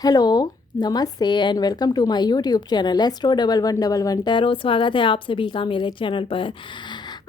Hello, नमस्ते and welcome to my YouTube channel astro 1111 tarot. स्वागत है आप सभी का मेरे चैनल पर।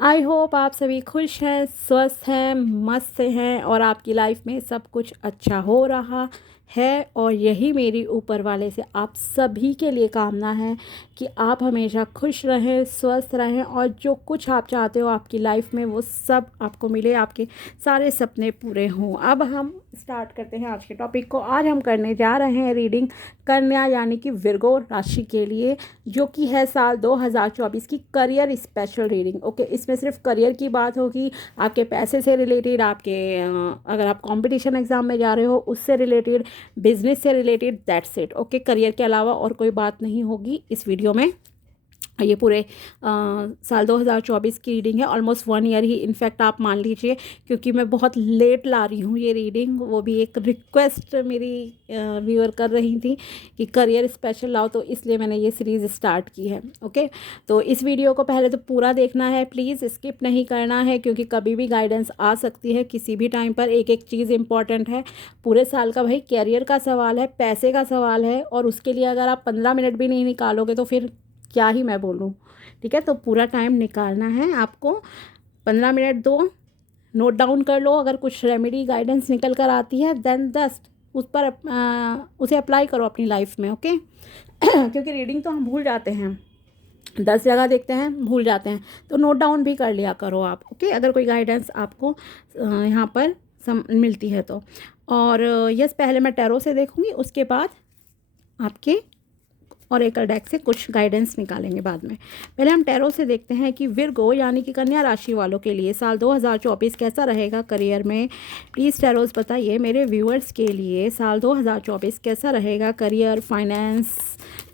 आई होप आप सभी खुश हैं, स्वस्थ हैं, मस्त हैं और आपकी लाइफ में सब कुछ अच्छा हो रहा है। और यही मेरी ऊपर वाले से आप सभी के लिए कामना है कि आप हमेशा खुश रहें, स्वस्थ रहें और जो कुछ आप चाहते हो आपकी लाइफ में वो सब आपको मिले, आपके सारे सपने पूरे हों। अब हम स्टार्ट करते हैं आज के टॉपिक को। आज हम करने जा रहे हैं रीडिंग कन्या यानी कि विर्गो राशि के लिए, जो कि है साल 2024 की करियर स्पेशल रीडिंग। ओके, इसमें सिर्फ करियर की बात होगी, आपके पैसे से रिलेटेड, आपके अगर आप कंपटीशन एग्जाम में जा रहे हो उससे रिलेटेड, बिजनेस से related, that's it. Okay, career के अलावा और कोई बात नहीं होगी इस वीडियो में। ये पूरे साल 2024 की रीडिंग है, ऑलमोस्ट 1 ईयर ही इनफैक्ट आप मान लीजिए, क्योंकि मैं बहुत लेट ला रही हूँ ये रीडिंग। वो भी एक रिक्वेस्ट मेरी व्यूअर कर रही थी कि करियर स्पेशल लाओ, तो इसलिए मैंने ये सीरीज़ स्टार्ट की है। ओके, तो इस वीडियो को पहले तो पूरा देखना है, प्लीज़ स्किप नहीं करना है, क्योंकि कभी भी गाइडेंस आ सकती है किसी भी टाइम पर। एक एक चीज़ इंपॉर्टेंट है पूरे साल का। भाई, कैरियर का सवाल है, पैसे का सवाल है, और उसके लिए अगर आप 15 मिनट भी नहीं निकालोगे तो फिर क्या ही मैं बोलूँ। ठीक है, तो पूरा टाइम निकालना है आपको। 15 मिनट दो, नोट डाउन कर लो। अगर कुछ रेमेडी गाइडेंस निकल कर आती है देन दस उस पर उसे अप्लाई करो अपनी लाइफ में। ओके क्योंकि रीडिंग तो हम भूल जाते हैं, 10 जगह देखते हैं भूल जाते हैं, तो नोट डाउन भी कर लिया करो आप। ओके, अगर कोई गाइडेंस आपको यहाँ पर मिलती है तो। और यस, पहले मैं टैरो से देखूँगी, उसके बाद आपके ऑरेकल डेक से कुछ गाइडेंस निकालेंगे बाद में। पहले हम टैरो से देखते हैं कि विर्गो यानी कि कन्या राशि वालों के लिए साल 2024 कैसा रहेगा करियर में। प्लीज़ टैरोस बताइए मेरे व्यूअर्स के लिए साल 2024 कैसा रहेगा करियर, फाइनेंस,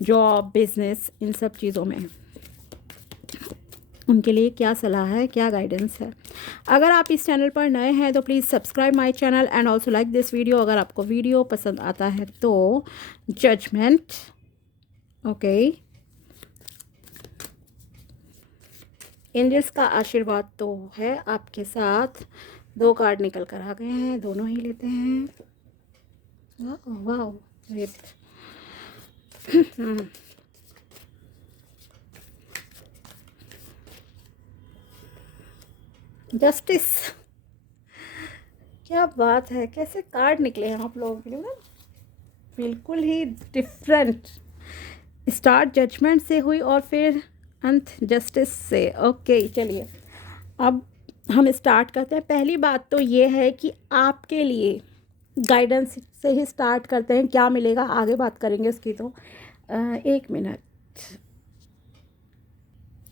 जॉब, बिजनेस, इन सब चीज़ों में उनके लिए क्या सलाह है, क्या गाइडेंस है। अगर आप इस चैनल पर नए हैं तो please subscribe my channel and also like this video. अगर आपको वीडियो पसंद आता है तो जजमेंट। ओके, एंजल्स का आशीर्वाद तो है आपके साथ। 2 कार्ड निकल कर आ गए हैं, दोनों ही लेते हैं। वाह वाह, ग्रेट। जस्टिस, क्या बात है, कैसे कार्ड निकले हैं आप लोगों के लिए ना, बिल्कुल ही डिफरेंट। स्टार्ट जजमेंट से हुई और फिर अंत जस्टिस से। ओके, चलिए अब हम स्टार्ट करते हैं। पहली बात तो ये है कि आपके लिए गाइडेंस से ही स्टार्ट करते हैं, क्या मिलेगा आगे बात करेंगे उसकी। तो 1 मिनट,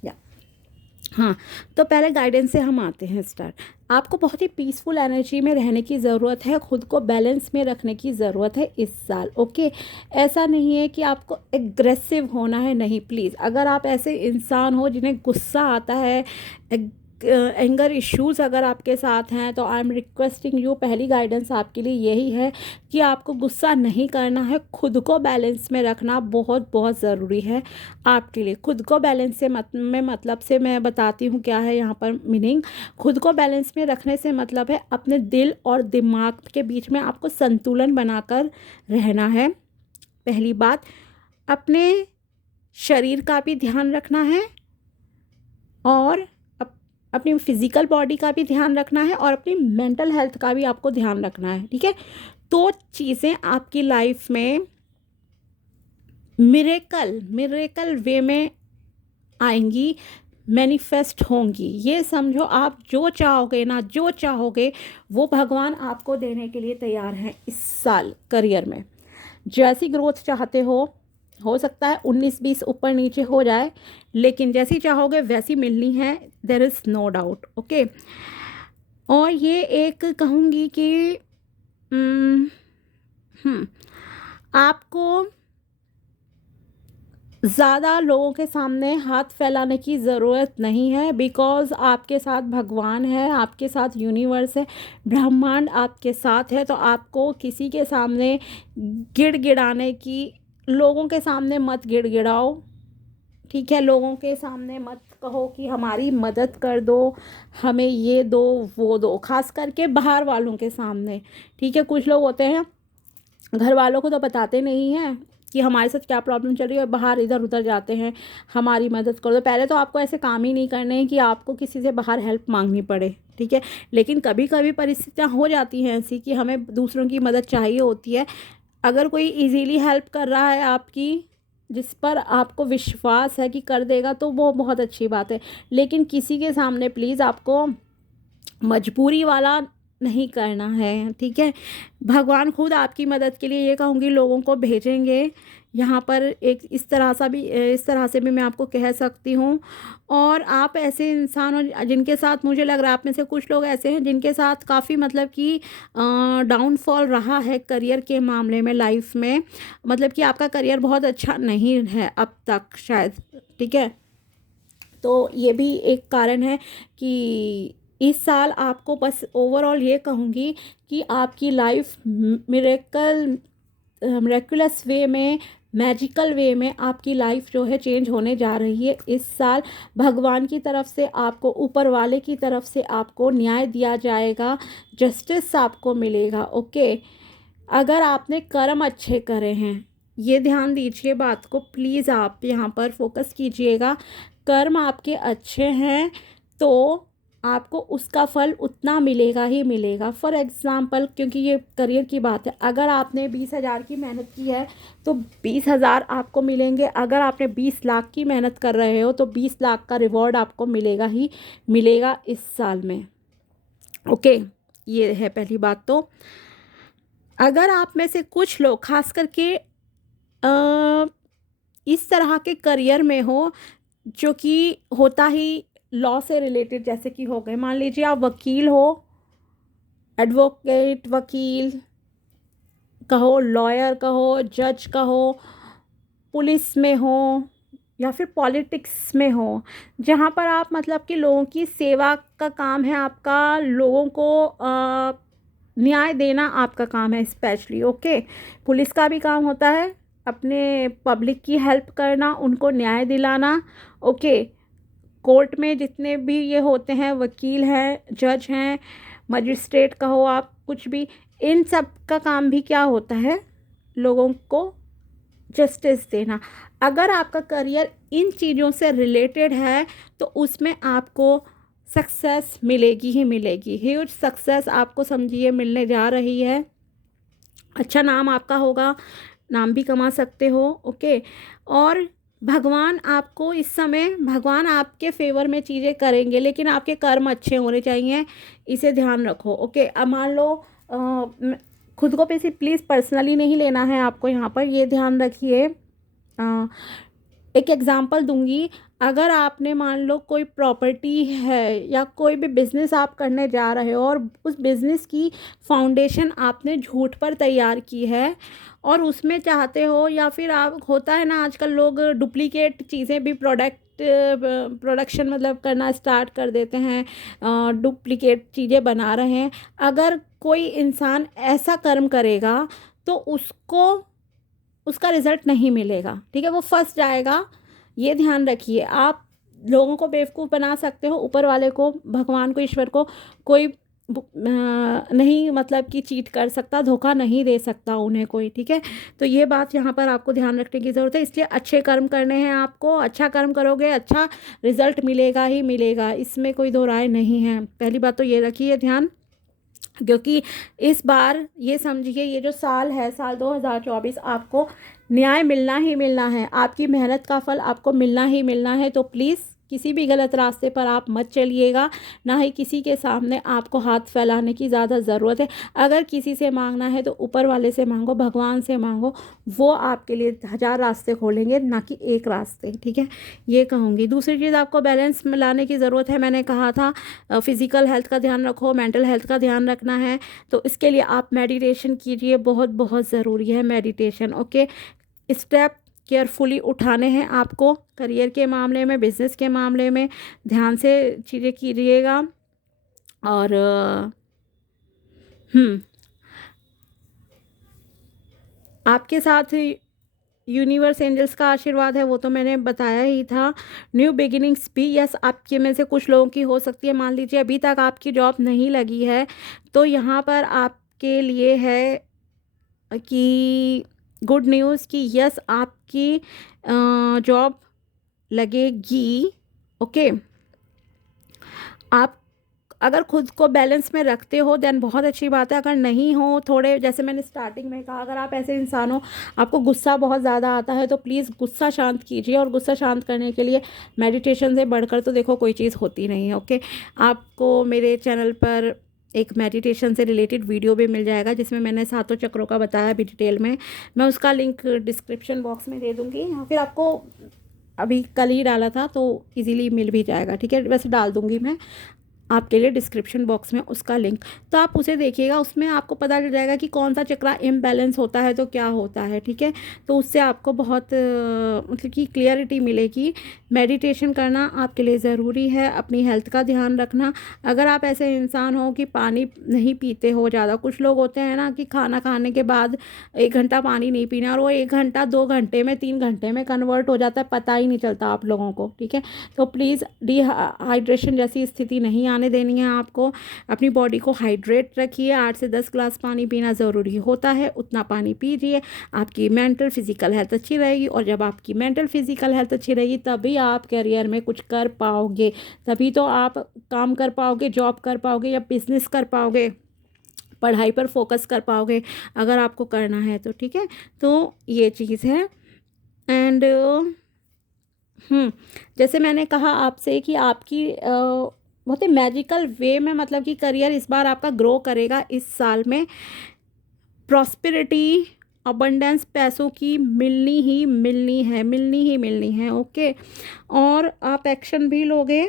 या हाँ, तो पहले गाइडेंस से हम आते हैं स्टार्ट। आपको बहुत ही पीसफुल एनर्जी में रहने की ज़रूरत है, खुद को बैलेंस में रखने की ज़रूरत है इस साल। ओके, ऐसा नहीं है कि आपको एग्रेसिव होना है, नहीं प्लीज़। अगर आप ऐसे इंसान हो जिन्हें गुस्सा आता है, एंगर इश्यूज़ अगर आपके साथ हैं, तो आई एम रिक्वेस्टिंग यू, पहली गाइडेंस आपके लिए यही है कि आपको गुस्सा नहीं करना है। खुद को बैलेंस में रखना बहुत बहुत ज़रूरी है आपके लिए। खुद को बैलेंस से मतलब से मैं बताती हूँ क्या है यहाँ पर मीनिंग। खुद को बैलेंस में रखने से मतलब है अपने दिल और दिमाग के बीच में आपको संतुलन बनाकर रहना है। पहली बात, अपने शरीर का भी ध्यान रखना है और अपनी फिजिकल बॉडी का भी ध्यान रखना है और अपनी मेंटल हेल्थ का भी आपको ध्यान रखना है। ठीक है, तो चीज़ें आपकी लाइफ में मिरेकल वे में आएंगी, मैनिफेस्ट होंगी। ये समझो, आप जो चाहोगे ना, जो चाहोगे वो भगवान आपको देने के लिए तैयार हैं इस साल करियर में। जैसी ग्रोथ चाहते हो सकता है 19-20 ऊपर नीचे हो जाए, लेकिन जैसी चाहोगे वैसी मिलनी है, there is no doubt. Okay, और ये एक कहूँगी कि आपको ज़्यादा लोगों के सामने हाथ फैलाने की ज़रूरत नहीं है, बिकॉज़ आपके साथ भगवान है, आपके साथ यूनिवर्स है, ब्रह्मांड आपके साथ है। तो आपको किसी के सामने गिड़गिड़ाने की, लोगों के सामने मत गिड़गिड़ाओ। ठीक है, लोगों के सामने मत कहो कि हमारी मदद कर दो, हमें ये दो वो दो, खास करके बाहर वालों के सामने। ठीक है, कुछ लोग होते हैं घर वालों को तो बताते नहीं हैं कि हमारे साथ क्या प्रॉब्लम चल रही है, और बाहर इधर उधर जाते हैं हमारी मदद करो। तो पहले तो आपको ऐसे काम ही नहीं करने हैं कि आपको किसी से बाहर हेल्प मांगनी पड़े, ठीक है। लेकिन कभी कभी परिस्थितियाँ हो जाती हैं ऐसी कि हमें दूसरों की मदद चाहिए होती है। अगर कोई इजीली हेल्प कर रहा है आपकी, जिस पर आपको विश्वास है कि कर देगा, तो वो बहुत अच्छी बात है। लेकिन किसी के सामने प्लीज़ आपको मजबूरी वाला नहीं करना है, ठीक है। भगवान खुद आपकी मदद के लिए, ये कहूँगी, लोगों को भेजेंगे यहाँ पर। एक इस तरह से भी मैं आपको कह सकती हूँ। और आप ऐसे इंसान हो जिनके साथ, मुझे लग रहा है आप में से कुछ लोग ऐसे हैं जिनके साथ काफ़ी मतलब कि डाउनफॉल रहा है करियर के मामले में, लाइफ में। मतलब कि आपका करियर बहुत अच्छा नहीं है अब तक शायद, ठीक है। तो ये भी एक कारण है कि इस साल आपको, बस ओवरऑल ये कहूँगी कि आपकी लाइफ मिरेकुलस वे में, मैजिकल वे में आपकी लाइफ जो है चेंज होने जा रही है इस साल। भगवान की तरफ से आपको, ऊपर वाले की तरफ से आपको न्याय दिया जाएगा, जस्टिस आपको मिलेगा, ओके। अगर आपने कर्म अच्छे करे हैं, ये ध्यान दीजिए बात को, प्लीज़ आप यहाँ पर फोकस कीजिएगा। कर्म आपके अच्छे हैं तो आपको उसका फल उतना मिलेगा ही मिलेगा। फॉर एग्ज़ाम्पल, क्योंकि ये करियर की बात है, अगर आपने 20,000 की मेहनत की है तो 20,000 आपको मिलेंगे। अगर आपने 20 लाख की मेहनत कर रहे हो तो 20 लाख का रिवॉर्ड आपको मिलेगा ही मिलेगा इस साल में, ओके। ये है पहली बात। तो अगर आप में से कुछ लोग खास करके इस तरह के करियर में हो जो कि होता ही लॉ से रिलेटेड, जैसे कि हो गए, मान लीजिए आप वकील हो, एडवोकेट, वकील कहो, लॉयर कहो, जज कहो, पुलिस में हो, या फिर पॉलिटिक्स में हो, जहाँ पर आप मतलब कि लोगों की सेवा का काम है आपका, लोगों को न्याय देना आपका काम है स्पेशली, ओके। पुलिस का भी काम होता है अपने पब्लिक की हेल्प करना, उनको न्याय दिलाना, ओके। कोर्ट में जितने भी ये होते हैं, वकील हैं, जज हैं, मजिस्ट्रेट कहो आप, कुछ भी, इन सब का काम भी क्या होता है, लोगों को जस्टिस देना। अगर आपका करियर इन चीज़ों से रिलेटेड है तो उसमें आपको सक्सेस मिलेगी ही मिलेगी, ह्यूज सक्सेस आपको समझिए मिलने जा रही है। अच्छा नाम आपका होगा, नाम भी कमा सकते हो, ओके। और भगवान आपको इस समय, भगवान आपके फेवर में चीज़ें करेंगे, लेकिन आपके कर्म अच्छे होने चाहिए, इसे ध्यान रखो, ओके। अब मान लो खुद को प्लीज़ पर्सनली नहीं लेना है आपको, यहाँ पर ये ध्यान रखिए। एक एग्ज़ाम्पल दूंगी, अगर आपने मान लो कोई प्रॉपर्टी है या कोई भी बिज़नेस आप करने जा रहे हो, और उस बिज़नेस की फाउंडेशन आपने झूठ पर तैयार की है, और उसमें चाहते हो, या फिर आप, होता है ना आजकल लोग डुप्लीकेट चीज़ें भी प्रोडक्शन मतलब करना स्टार्ट कर देते हैं, डुप्लीकेट चीज़ें बना रहे हैं। अगर कोई इंसान ऐसा कर्म करेगा तो उसको उसका रिज़ल्ट नहीं मिलेगा, ठीक है, वो फंस जाएगा। ये ध्यान रखिए। आप लोगों को बेवकूफ़ बना सकते हो, ऊपर वाले को, भगवान को, ईश्वर को कोई नहीं मतलब कि चीट कर सकता, धोखा नहीं दे सकता उन्हें कोई, ठीक है। तो ये बात यहाँ पर आपको ध्यान रखने की ज़रूरत है। इसलिए अच्छे कर्म करने हैं आपको, अच्छा कर्म करोगे, अच्छा रिज़ल्ट मिलेगा ही मिलेगा, इसमें कोई दो राय नहीं है। पहली बात तो ये रखिए ध्यान, क्योंकि इस बार ये समझिए, ये जो साल है, साल 2024, आपको न्याय मिलना ही मिलना है, आपकी मेहनत का फल आपको मिलना ही मिलना है। तो प्लीज़ किसी भी गलत रास्ते पर आप मत चलिएगा, ना ही किसी के सामने आपको हाथ फैलाने की ज़्यादा ज़रूरत है। अगर किसी से मांगना है तो ऊपर वाले से मांगो, भगवान से मांगो, वो आपके लिए 1000 रास्ते खोलेंगे, ना कि एक रास्ते, ठीक है। ये कहूँगी। दूसरी चीज़, आपको बैलेंस में लाने की ज़रूरत है। मैंने कहा था फिज़िकल हेल्थ का ध्यान रखो, मेंटल हेल्थ का ध्यान रखना है, तो इसके लिए आप मेडिटेशन कीजिए, बहुत बहुत ज़रूरी है मेडिटेशन, ओके। स्टेप केयरफुली उठाने हैं आपको, करियर के मामले में, बिजनेस के मामले में ध्यान से चीज़ें कीजिएगा। और आपके साथ यूनिवर्स एंजल्स का आशीर्वाद है, वो तो मैंने बताया ही था। न्यू बिगिनिंग्स भी, यस, आपके में से कुछ लोगों की हो सकती है। मान लीजिए अभी तक आपकी जॉब नहीं लगी है, तो यहाँ पर आपके लिए है कि गुड न्यूज़ कि यस आपकी जॉब लगेगी। ओके, आप अगर खुद को बैलेंस में रखते हो देन बहुत अच्छी बात है। अगर नहीं हो, थोड़े जैसे मैंने स्टार्टिंग में कहा, अगर आप ऐसे इंसान हो आपको गुस्सा बहुत ज़्यादा आता है तो प्लीज़ गुस्सा शांत कीजिए। और गुस्सा शांत करने के लिए मेडिटेशन से बढ़कर तो देखो कोई चीज़ होती नहीं है। ओके, आपको मेरे चैनल पर एक मेडिटेशन से रिलेटेड वीडियो भी मिल जाएगा जिसमें मैंने सातों चक्रों का बताया भी डिटेल में। मैं उसका लिंक डिस्क्रिप्शन बॉक्स में दे दूँगी, या फिर आपको अभी कल ही डाला था तो इजीली मिल भी जाएगा। ठीक है, वैसे डाल दूँगी मैं आपके लिए डिस्क्रिप्शन बॉक्स में उसका लिंक, तो आप उसे देखिएगा। उसमें आपको पता चल जाएगा कि कौन सा चक्रा इम्बैलेंस होता है तो क्या होता है। ठीक है, तो उससे आपको बहुत मतलब कि क्लियरिटी मिलेगी। मेडिटेशन करना आपके लिए ज़रूरी है, अपनी हेल्थ का ध्यान रखना। अगर आप ऐसे इंसान हो कि पानी नहीं पीते हो ज़्यादा, कुछ लोग होते हैं ना कि खाना खाने के बाद 1 घंटा पानी नहीं पीना, और वो 1 घंटा 2 घंटे में 3 घंटे में कन्वर्ट हो जाता है, पता ही नहीं चलता आप लोगों को। ठीक है, तो प्लीज़ डिहाइड्रेशन जैसी स्थिति नहीं आने देनी है आपको। अपनी बॉडी को हाइड्रेट रखिए। 8 से 10 ग्लास पानी पीना ज़रूरी होता है, उतना पानी पीजिए। आपकी मेंटल फिजिकल हेल्थ अच्छी रहेगी, और जब आपकी मेंटल फिजिकल हेल्थ अच्छी रहेगी तभी आप करियर में कुछ कर पाओगे, तभी तो आप काम कर पाओगे, जॉब कर पाओगे या बिजनेस कर पाओगे, पढ़ाई पर फोकस कर पाओगे अगर आपको करना है तो। ठीक है, तो ये चीज़ है। एंड जैसे मैंने कहा आपसे कि आपकी बहुत ही मैजिकल वे में, मतलब कि करियर इस बार आपका ग्रो करेगा इस साल में। प्रॉस्पेरिटी, अबंडेंस, पैसों की मिलनी ही मिलनी है, मिलनी ही मिलनी है। ओके, और आप एक्शन भी लोगे।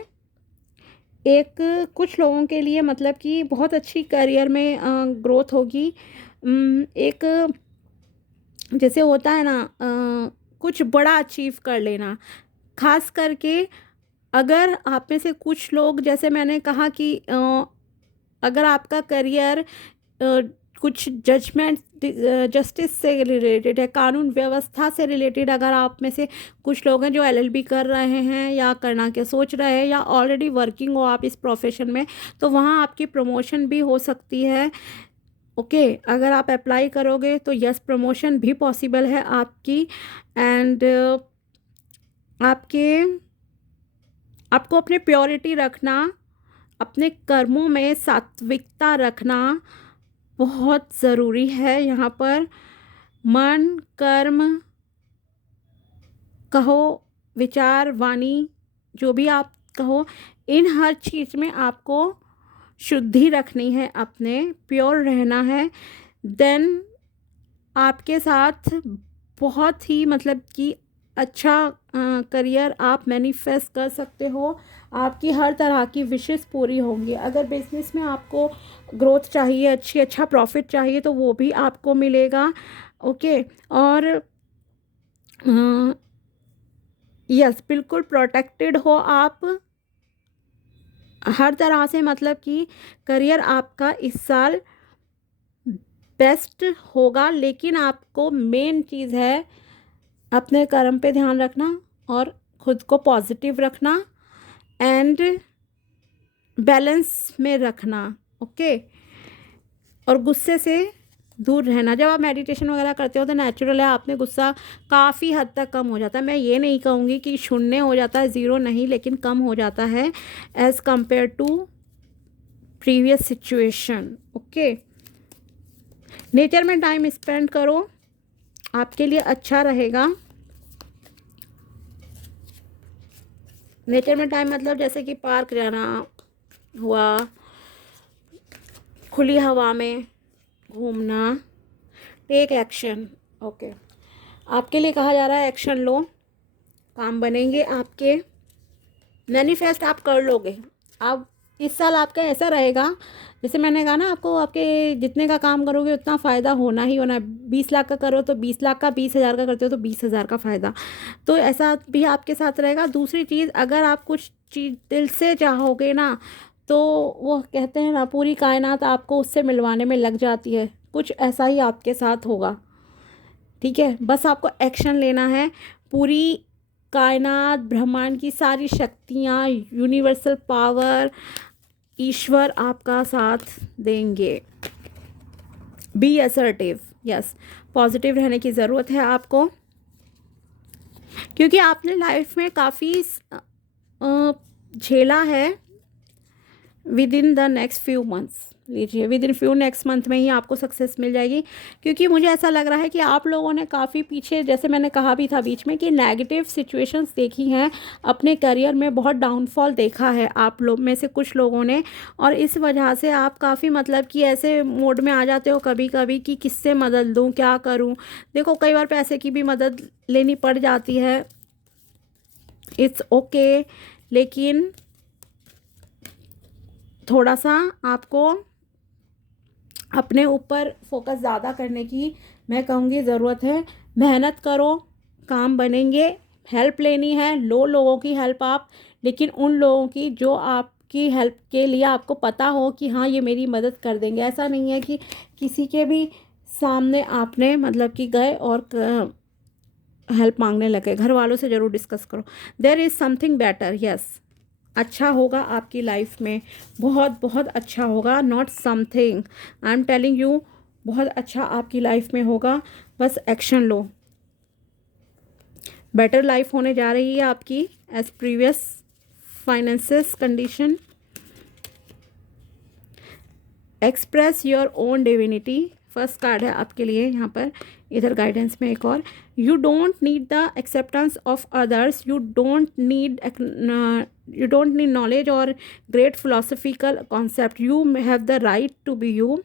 एक कुछ लोगों के लिए मतलब कि बहुत अच्छी करियर में ग्रोथ होगी। एक जैसे होता है ना कुछ बड़ा अचीव कर लेना, खास करके अगर आप में से कुछ लोग, जैसे मैंने कहा कि अगर आपका करियर कुछ जजमेंट जस्टिस से रिलेटेड है, कानून व्यवस्था से रिलेटेड, अगर आप में से कुछ लोग हैं जो एलएलबी कर रहे हैं या करना के सोच रहे हैं या ऑलरेडी वर्किंग हो आप इस प्रोफेशन में, तो वहाँ आपकी प्रमोशन भी हो सकती है। ओके, अगर आप अप्लाई करोगे तो यस, प्रमोशन भी पॉसिबल है आपकी। एंड आपको अपने प्योरिटी रखना, अपने कर्मों में सात्विकता रखना बहुत ज़रूरी है। यहाँ पर मन, कर्म कहो, विचार, वाणी, जो भी आप कहो, इन हर चीज़ में आपको शुद्धि रखनी है, अपने प्योर रहना है। देन आपके साथ बहुत ही मतलब कि अच्छा करियर आप मैनिफेस्ट कर सकते हो। आपकी हर तरह की विशेष पूरी होंगी। अगर बिजनेस में आपको ग्रोथ चाहिए, अच्छा प्रॉफिट चाहिए, तो वो भी आपको मिलेगा। ओके, और यस, बिल्कुल प्रोटेक्टेड हो आप हर तरह से, मतलब कि करियर आपका इस साल बेस्ट होगा। लेकिन आपको मेन चीज़ है अपने कर्म पे ध्यान रखना और खुद को पॉजिटिव रखना एंड बैलेंस में रखना। ओके, और गुस्से से दूर रहना। जब आप मेडिटेशन वगैरह करते हो तो नेचुरल है, आप में गुस्सा काफ़ी हद तक कम हो जाता है। मैं ये नहीं कहूँगी कि शून्य हो जाता है, ज़ीरो नहीं, लेकिन कम हो जाता है as compare to previous situation. Okay, nature में टाइम स्पेंड करो, आपके लिए अच्छा रहेगा। नेचर में टाइम मतलब जैसे कि पार्क जाना हुआ, खुली हवा में घूमना, टेक एक्शन। ओके, आपके लिए कहा जा रहा है एक्शन लो, काम बनेंगे आपके, मैनिफेस्ट आप कर लोगे। आप इस साल आपका ऐसा रहेगा, जैसे मैंने कहा ना आपको, आपके जितने का काम करोगे उतना फ़ायदा होना ही होना है। 20 लाख का करो तो 20 लाख का, 20,000 का करते हो तो 20,000 का फ़ायदा, तो ऐसा भी आपके साथ रहेगा। दूसरी चीज़, अगर आप कुछ चीज़ दिल से चाहोगे ना, तो वो कहते हैं ना पूरी कायनात आपको उससे मिलवाने में लग जाती है, कुछ ऐसा ही आपके साथ होगा। ठीक है, बस आपको एक्शन लेना है। पूरी कायनात, ब्रह्मांड की सारी शक्तियाँ, यूनिवर्सल पावर, ईश्वर आपका साथ देंगे। B assertive. यस, पॉजिटिव रहने की ज़रूरत है आपको, क्योंकि आपने लाइफ में काफ़ी झेला है। Within the next few months लीजिए, within few next month में ही आपको सक्सेस मिल जाएगी, क्योंकि मुझे ऐसा लग रहा है कि आप लोगों ने काफ़ी पीछे, जैसे मैंने कहा भी था बीच में, कि नेगेटिव सिचुएशंस देखी हैं अपने करियर में, बहुत डाउनफॉल देखा है आप लोग में से कुछ लोगों ने, और इस वजह से आप काफ़ी मतलब कि ऐसे मोड में आ जाते हो कभी कभी कि किससे मदद लूँ, क्या करूँ। देखो कई बार पैसे की भी मदद लेनी पड़ जाती है, इट्स ओके, लेकिन थोड़ा सा आपको अपने ऊपर फोकस ज़्यादा करने की मैं कहूँगी ज़रूरत है। मेहनत करो, काम बनेंगे। हेल्प लेनी है, लो लोगों की हेल्प आप, लेकिन उन लोगों की जो आपकी हेल्प के लिए आपको पता हो कि हाँ ये मेरी मदद कर देंगे। ऐसा नहीं है कि किसी के भी सामने आपने मतलब कि गए और हेल्प मांगने लगे। घर वालों से ज़रूर डिस्कस करो। There is something better, yes, अच्छा होगा आपकी लाइफ में, बहुत बहुत अच्छा होगा। Not something, I am telling you, बहुत अच्छा आपकी लाइफ में होगा। बस एक्शन लो। बेटर लाइफ होने जा रही है आपकी as previous finances condition. Express your own divinity, first card है आपके लिए यहाँ पर। इधर गाइडेंस में एक और, you don't need the acceptance of others, you don't need knowledge और great philosophical concept, you have the right to be you.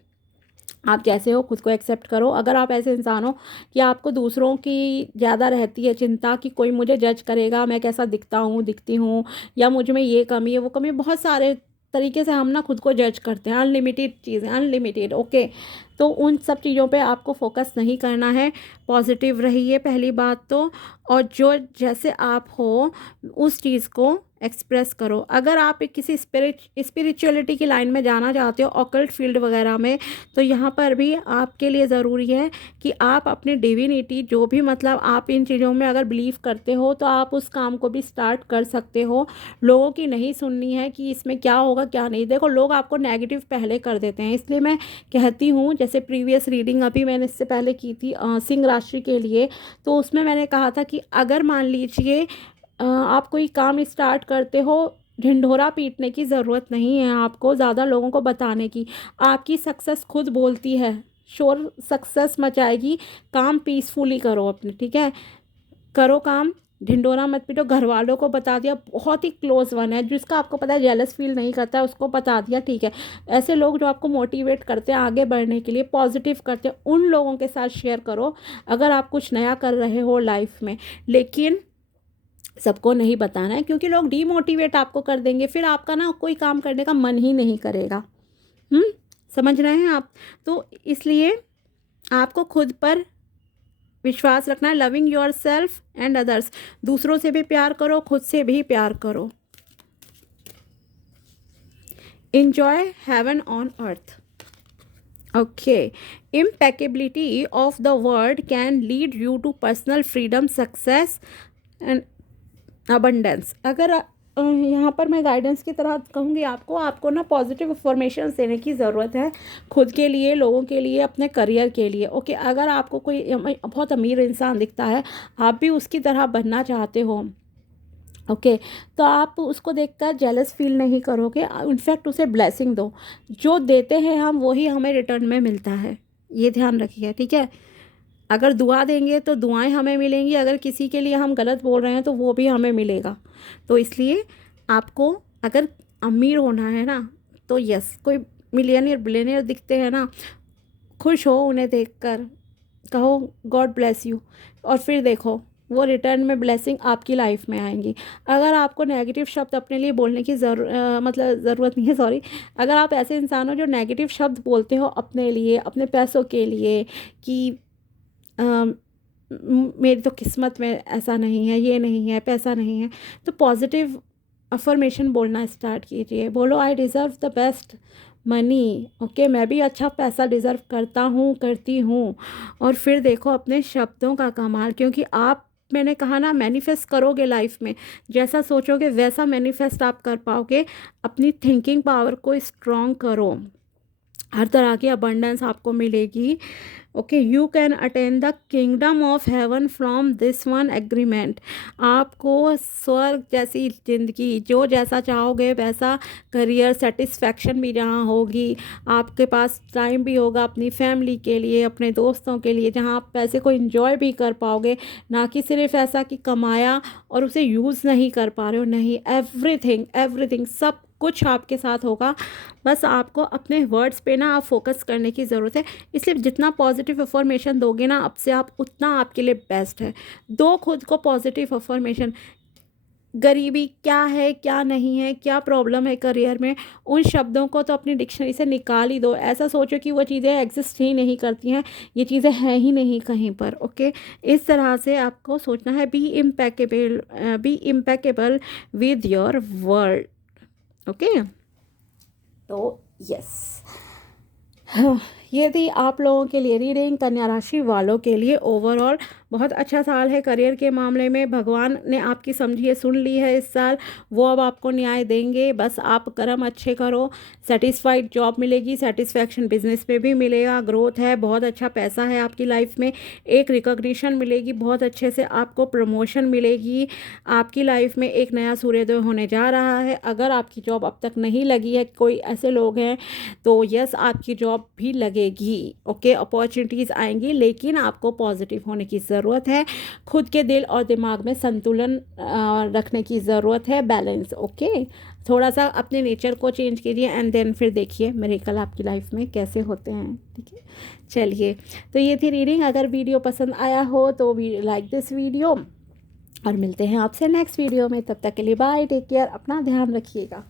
आप जैसे हो खुद को एक्सेप्ट करो। अगर आप ऐसे इंसान हो कि आपको दूसरों की ज़्यादा रहती है चिंता कि कोई मुझे जज करेगा, मैं कैसा दिखता हूँ, दिखती हूँ, या मुझ में ये कमी है वो कमी, बहुत सारे तरीके से हम ना खुद को जज करते हैं, अनलिमिटेड चीज़ें, अनलिमिटेड, ओके। तो उन सब चीज़ों पे आपको फोकस नहीं करना है। पॉजिटिव रहिए पहली बात तो, और जो जैसे आप हो उस चीज़ को एक्सप्रेस करो। अगर आप एक किसी स्पिरिचुअलिटी की लाइन में जाना चाहते हो, ऑकल्ट फील्ड वगैरह में, तो यहाँ पर भी आपके लिए ज़रूरी है कि आप अपनी डिविनिटी, जो भी मतलब आप इन चीज़ों में अगर बिलीव करते हो तो आप उस काम को भी स्टार्ट कर सकते हो। लोगों की नहीं सुननी है कि इसमें क्या होगा क्या नहीं। देखो लोग आपको नेगेटिव पहले कर देते हैं, इसलिए मैं कहती हूँ, जैसे प्रीवियस रीडिंग अभी मैंने इससे पहले की थी सिंह राशि के लिए, तो उसमें मैंने कहा था कि अगर मान लीजिए आप कोई काम स्टार्ट करते हो, ढिंढोरा पीटने की ज़रूरत नहीं है आपको ज़्यादा लोगों को बताने की। आपकी सक्सेस खुद बोलती है, शोर सक्सेस मचाएगी। काम पीसफुली करो अपने, ठीक है, करो काम, ढिंडोरा मत पीटो। घर वालों को बता दिया, बहुत ही क्लोज वन है जिसका आपको पता है जेलस फील नहीं करता है, उसको बता दिया, ठीक है। ऐसे लोग जो आपको मोटिवेट करते हैं आगे बढ़ने के लिए, पॉजिटिव करते हैं, उन लोगों के साथ शेयर करो अगर आप कुछ नया कर रहे हो लाइफ में। लेकिन सबको नहीं बताना है, क्योंकि लोग डीमोटिवेट आपको कर देंगे, फिर आपका ना कोई काम करने का मन ही नहीं करेगा। समझ रहे हैं आप? तो इसलिए आपको खुद पर विश्वास रखना है। Loving your self and others, दूसरों से भी प्यार करो, खुद से भी प्यार करो। enjoy heaven on earth. Okay, impeccability of the word can lead you to personal freedom, success and abundance. अगर यहाँ पर मैं गाइडेंस की तरह कहूँगी आपको ना पॉजिटिव इन्फॉर्मेशन देने की ज़रूरत है, खुद के लिए, लोगों के लिए, अपने करियर के लिए। ओके, अगर आपको कोई बहुत अमीर इंसान दिखता है, आप भी उसकी तरह बनना चाहते हो, ओके, तो आप उसको देखकर जेलस फील नहीं करोगे, इनफैक्ट उसे ब्लेसिंग दो। जो देते हैं हम वही हमें रिटर्न में मिलता है, ये ध्यान रखिए, ठीक है। अगर दुआ देंगे तो दुआएं हमें मिलेंगी, अगर किसी के लिए हम गलत बोल रहे हैं तो वो भी हमें मिलेगा। तो इसलिए आपको अगर अमीर होना है ना, तो यस, कोई मिलियनियर बिलियनियर दिखते हैं ना, खुश हो उन्हें देखकर, कहो गॉड ब्लेस यू, और फिर देखो वो रिटर्न में ब्लेसिंग आपकी लाइफ में आएंगी। अगर आपको नेगेटिव शब्द अपने लिए बोलने की मतलब ज़रूरत नहीं है, सॉरी, अगर आप ऐसे इंसान हो जो नेगेटिव शब्द बोलते हो अपने लिए, अपने पैसों के लिए, कि मेरी तो किस्मत में ऐसा नहीं है, ये नहीं है, पैसा नहीं है, तो पॉजिटिव अफर्मेशन बोलना स्टार्ट कीजिए। बोलो I deserve the best money, okay, मैं भी अच्छा पैसा डिज़र्व करता हूँ, करती हूँ। और फिर देखो अपने शब्दों का कमाल, क्योंकि आप, मैंने कहा ना, मैनिफेस्ट करोगे लाइफ में, जैसा सोचोगे वैसा मैनिफेस्ट आप कर पाओगे। अपनी थिंकिंग पावर को स्ट्रॉन्ग करो, हर तरह की अबंडेंस आपको मिलेगी। Okay, you can attain the kingdom of haven from this one agreement. आपको स्वर्ग जैसी ज़िंदगी, जो जैसा चाहोगे वैसा करियर, सेटिस्फैक्शन भी जहाँ होगी, आपके पास टाइम भी होगा अपनी फैमिली के लिए, अपने दोस्तों के लिए, जहाँ आप पैसे को इंजॉय भी कर पाओगे, ना कि सिर्फ ऐसा कि कमाया और उसे यूज़ नहीं कर पा रहे हो। नहीं, एवरीथिंग एवरीथिंग सब कुछ आपके साथ होगा। बस आपको अपने वर्ड्स पे ना आप फोकस करने की ज़रूरत है। इसलिए जितना पॉजिटिव अफर्मेशन दोगे ना अब से आप, उतना आपके लिए बेस्ट है। दो खुद को पॉजिटिव अफर्मेशन। गरीबी क्या है, क्या नहीं है, क्या प्रॉब्लम है करियर में, उन शब्दों को तो अपनी डिक्शनरी से निकाल ही दो। ऐसा सोचो कि वो चीज़ें एग्जिस्ट ही नहीं करती हैं, ये चीज़ें हैं ही नहीं कहीं पर। ओके, इस तरह से आपको सोचना है। Be impeccable with your word. Okay, तो यस, ये थी आप लोगों के लिए रीडिंग। कन्या राशि वालों के लिए ओवरऑल बहुत अच्छा साल है करियर के मामले में। भगवान ने आपकी समझिए सुन ली है इस साल, वो अब आपको न्याय देंगे। बस आप कर्म अच्छे करो, सेटिस्फाइड जॉब मिलेगी, सेटिस्फैक्शन बिजनेस में भी मिलेगा, ग्रोथ है, बहुत अच्छा पैसा है आपकी लाइफ में, एक रिकॉग्निशन मिलेगी, बहुत अच्छे से आपको प्रमोशन मिलेगी। आपकी लाइफ में एक नया सूर्योदय होने जा रहा है। अगर आपकी जॉब अब तक नहीं लगी है, कोई ऐसे लोग हैं, तो यस आपकी जॉब भी लगेगी। ओके, अपॉर्चुनिटीज़ आएंगी, लेकिन आपको पॉजिटिव होने की ज़रूरत है। खुद के दिल और दिमाग में संतुलन रखने की ज़रूरत है, बैलेंस। ओके, थोड़ा सा अपने नेचर को चेंज कीजिए एंड देन फिर देखिए मिरेकल आपकी लाइफ में कैसे होते हैं। ठीक है, चलिए, तो ये थी रीडिंग। अगर वीडियो पसंद आया हो तो लाइक दिस वीडियो, और मिलते हैं आपसे नेक्स्ट वीडियो में। तब तक के लिए बाय, टेक केयर, अपना ध्यान रखिएगा।